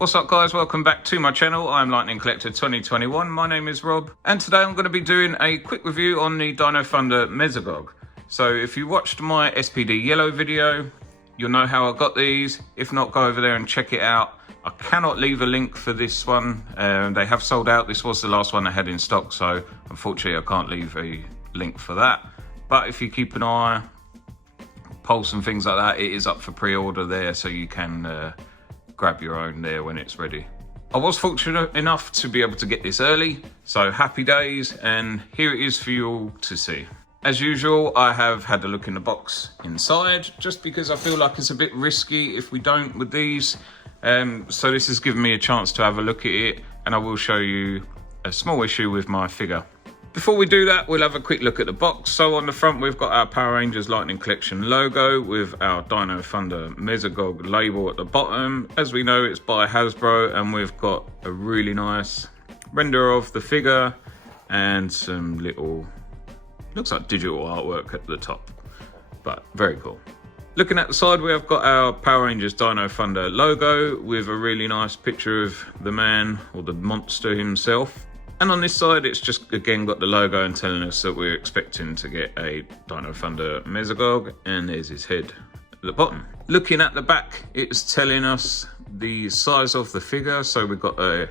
What's up guys, welcome back to my channel. I'm Lightning Collector 2021, my name is Rob, and today I'm going to be doing a quick review on the Dino Thunder Mesogog. So if you watched my SPD yellow video, you'll know how I got these. If not, go over there and check it out. I cannot leave a link for this one, they have sold out. This was the last one I had in stock, so unfortunately I can't leave a link for that. But if you keep an eye, Pulse and things like that, it is up for pre-order there, so you can grab your own there when it's ready. I was fortunate enough to be able to get this early, so happy days, and here it is for you all to see. As usual, I have had a look in the box inside, just because I feel like it's a bit risky if we don't with these. So this has given me a chance to have a look at it, and I will show you a small issue with my figure. Before we do that, we'll have a quick look at the box. So on the front, we've got our Power Rangers Lightning Collection logo with our Dino Thunder Mesogog label at the bottom. As we know, it's by Hasbro, and we've got a really nice render of the figure and some little, looks like digital artwork at the top, but very cool. Looking at the side, we have got our Power Rangers Dino Thunder logo with a really nice picture of the man, or the monster himself. And on this side, it's just, again, got the logo and telling us that we're expecting to get a Dino Thunder Mesogog, and there's his head at the bottom. Looking at the back, it's telling us the size of the figure. So we've got a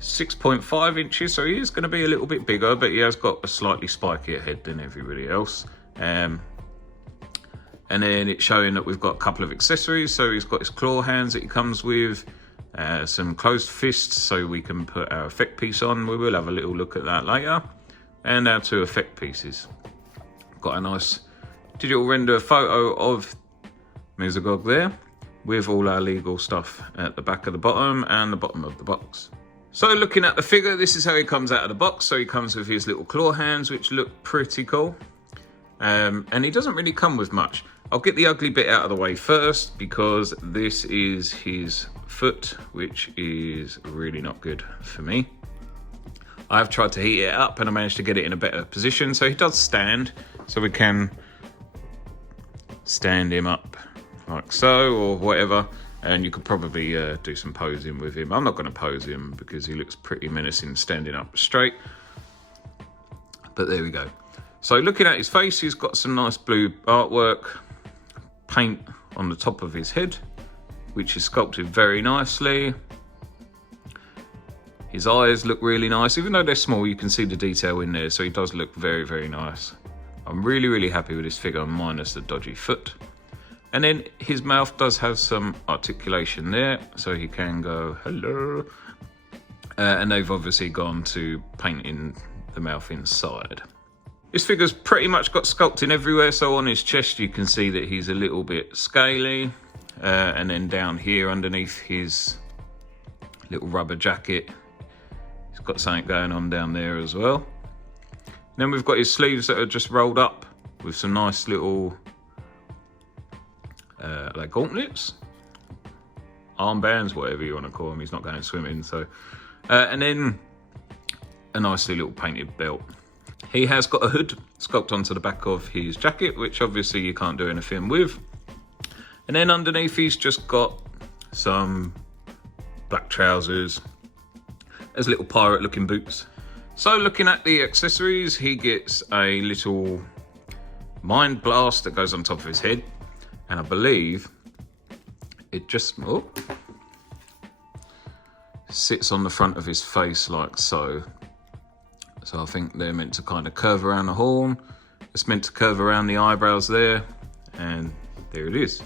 6.5 inches, so he is going to be a little bit bigger, but he has got a slightly spikier head than everybody else. And then it's showing that we've got a couple of accessories. So he's got his claw hands that he comes with. Some closed fists so we can put our effect piece on. We will have a little look at that later. And our two effect pieces. Got a nice digital render photo of Mesogog there, with all our legal stuff at the back of the bottom and the bottom of the box. So looking at the figure, this is how he comes out of the box. So he comes with his little claw hands, which look pretty cool. And he doesn't really come with much. I'll get the ugly bit out of the way first, because this is his foot, which is really not good for me. I've tried to heat it up and I managed to get it in a better position. So he does stand, so we can stand him up like so or whatever. And you could probably do some posing with him. I'm not going to pose him because he looks pretty menacing standing up straight. But there we go. So looking at his face, he's got some nice blue artwork paint on the top of his head, which is sculpted very nicely. His eyes look really nice. Even though they're small, you can see the detail in there, so he does look very, very nice. I'm really, really happy with this figure, minus the dodgy foot. And then his mouth does have some articulation there, so he can go, hello. And they've obviously gone to painting the mouth inside. This figure's pretty much got sculpting everywhere, so on his chest you can see that he's a little bit scaly. And then down here underneath his little rubber jacket, he's got something going on down there as well. And then we've got his sleeves that are just rolled up with some nice little like gauntlets, armbands, whatever you want to call them. He's not going swimming, so and then a nicely little painted belt. He has got a hood sculpted onto the back of his jacket, which obviously you can't do anything with. And then underneath he's just got some black trousers as little pirate looking boots. So looking at the accessories, he gets a little mind blast that goes on top of his head. And I believe it just sits on the front of his face like so. So I think they're meant to kind of curve around the horn. It's meant to curve around the eyebrows there. And there it is.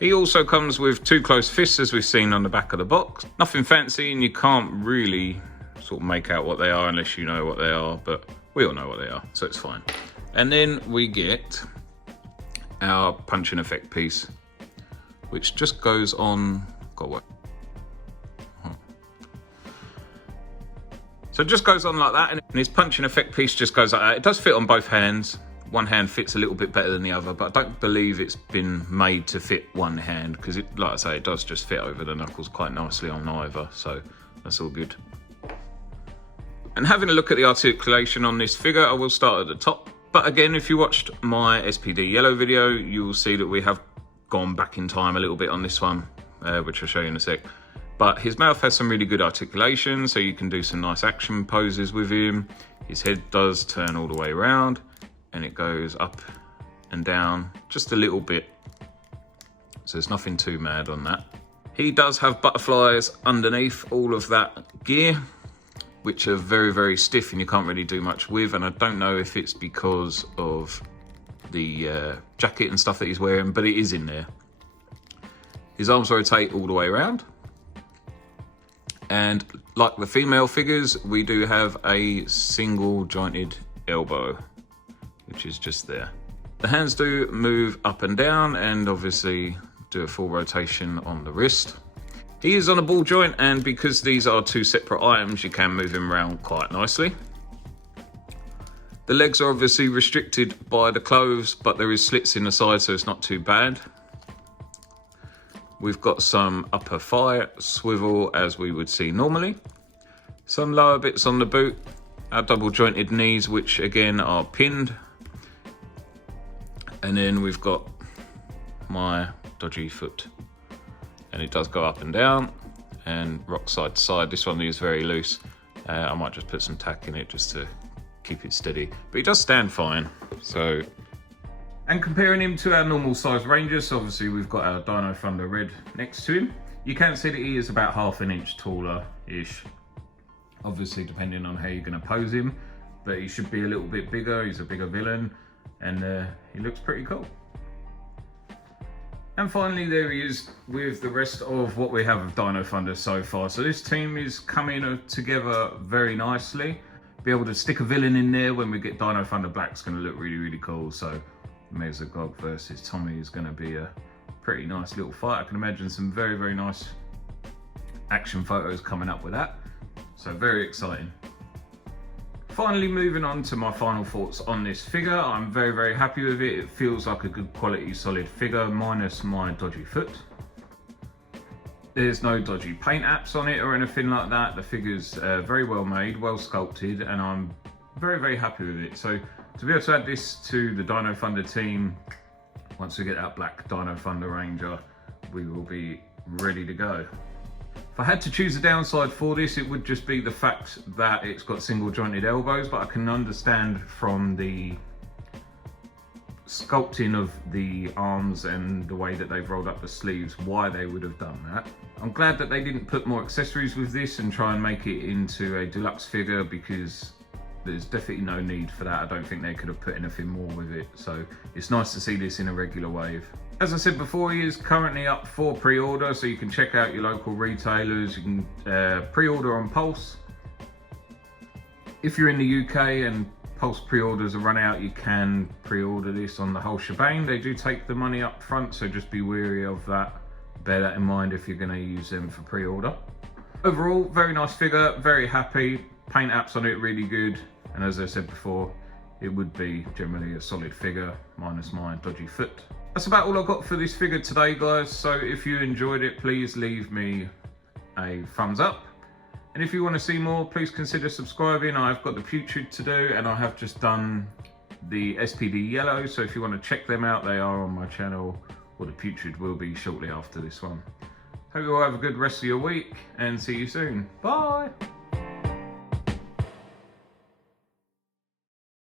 He also comes with two closed fists, as we've seen on the back of the box. Nothing fancy, and you can't really sort of make out what they are unless you know what they are, but we all know what they are, so it's fine. And then we get our punching effect piece, which just goes on, So it just goes on like that, and his punching effect piece just goes like that. It does fit on both hands. One hand fits a little bit better than the other, but I don't believe it's been made to fit one hand, because it, like I say, it does just fit over the knuckles quite nicely on either, so that's all good. And having a look at the articulation on this figure, I will start at the top. But again, if you watched my SPD yellow video, you will see that we have gone back in time a little bit on this one. which I'll show you in a sec. But his mouth has some really good articulation, so you can do some nice action poses with him. His head does turn all the way around, and it goes up and down just a little bit. So there's nothing too mad on that. He does have butterflies underneath all of that gear, which are very, very stiff and you can't really do much with. And I don't know if it's because of the jacket and stuff that he's wearing, but it is in there. His arms rotate all the way around. And like the female figures, we do have a single jointed elbow, which is just there. The hands do move up and down, and obviously do a full rotation on the wrist. He is on a ball joint, and because these are two separate items, you can move him around quite nicely. The legs are obviously restricted by the clothes, but there is slits in the side, so it's not too bad. We've got some upper thigh swivel as we would see normally. Some lower bits on the boot, our double jointed knees, which again are pinned. And then we've got my dodgy foot. And it does go up and down and rock side to side. This one is very loose. I might just put some tack in it just to keep it steady. But it does stand fine. So. And comparing him to our normal size Ranger, so obviously we've got our Dino Thunder Red next to him. You can see that he is about ½ an inch taller-ish. Obviously depending on how you're going to pose him. But he should be a little bit bigger, he's a bigger villain. And he looks pretty cool. And finally there he is with the rest of what we have of Dino Thunder so far. So this team is coming together very nicely. Be able to stick a villain in there when we get Dino Thunder Black is going to look really, really cool. So Mesogog versus Tommy is going to be a pretty nice little fight. I can imagine some very, very nice action photos coming up with that. So very exciting. Finally, moving on to my final thoughts on this figure. I'm very, very happy with it. It feels like a good quality, solid figure, minus my dodgy foot. There's no dodgy paint apps on it or anything like that. The figure's very well made, well sculpted, and I'm very, very happy with it. So to be able to add this to the Dino Thunder team, once we get that black Dino Thunder Ranger, we will be ready to go. If I had to choose a downside for this, it would just be the fact that it's got single jointed elbows, but I can understand from the sculpting of the arms and the way that they've rolled up the sleeves why they would have done that. I'm glad that they didn't put more accessories with this and try and make it into a deluxe figure, because there's definitely no need for that. I don't think they could have put anything more with it. So it's nice to see this in a regular wave. As I said before, he is currently up for pre-order, so you can check out your local retailers. You can pre-order on Pulse. If you're in the UK and Pulse pre-orders are run out, you can pre-order this on the whole shebang. They do take the money up front, so just be wary of that. Bear that in mind if you're going to use them for pre-order. Overall, very nice figure, very happy. Paint apps on it really good, and as I said before, it would be generally a solid figure minus my dodgy foot. That's about all I've got for this figure today, guys. So if you enjoyed it, please leave me a thumbs up, and if you want to see more, please consider subscribing. I've got the Putrid to do, and I have just done the SPD Yellow, so if you want to check them out, they are on my channel, or the Putrid will be shortly after this one. Hope you all have a good rest of your week, and see you soon. Bye!